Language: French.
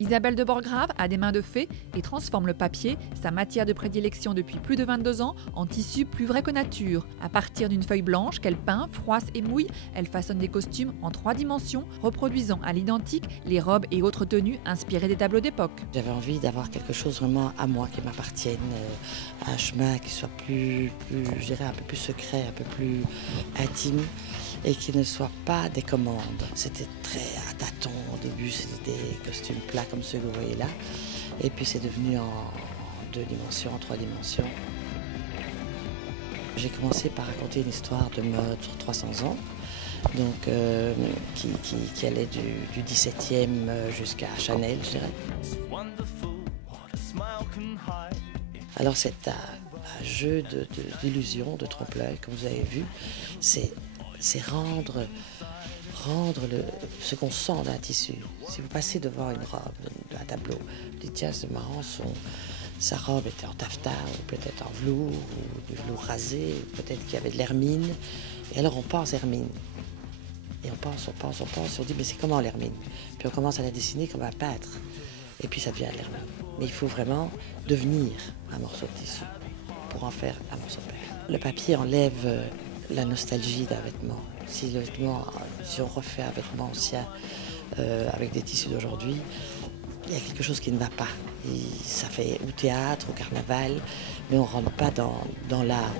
Isabelle de Borgrave a des mains de fée et transforme le papier, sa matière de prédilection depuis plus de 22 ans, en tissu plus vrai que nature. À partir d'une feuille blanche qu'elle peint, froisse et mouille, elle façonne des costumes en 3 dimensions, reproduisant à l'identique les robes et autres tenues inspirées des tableaux d'époque. J'avais envie d'avoir quelque chose vraiment à moi, qui m'appartienne, un chemin qui soit je dirais, un peu plus secret, un peu plus intime et qui ne soit pas des commandes. C'était très à tâtons au début, c'était des costumes plats comme ceux que vous voyez là. Et puis c'est devenu en 2 dimensions, en 3 dimensions. J'ai commencé par raconter une histoire de mode sur 300 ans, donc qui allait du 17e jusqu'à Chanel, je dirais. Alors c'est un jeu d'illusion, de trompe-l'œil, comme vous avez vu. C'est rendre ce qu'on sent d'un tissu. Si vous passez devant une robe, un tableau, vous dites tiens c'est marrant, sa robe était en taffetas, ou peut-être en velours, ou du velours rasé, peut-être qu'il y avait de l'hermine. Et alors on pense hermine. Et on pense, et on dit mais c'est comment l'hermine? Puis on commence à la dessiner comme un peintre. Et puis ça devient de l'hermine. Mais il faut vraiment devenir un morceau de tissu pour en faire un morceau de papier. Le papier enlève la nostalgie d'un vêtement. Si on refait un vêtement ancien avec des tissus d'aujourd'hui, il y a quelque chose qui ne va pas. Ça fait au théâtre, au carnaval, mais on ne rentre pas dans l'art.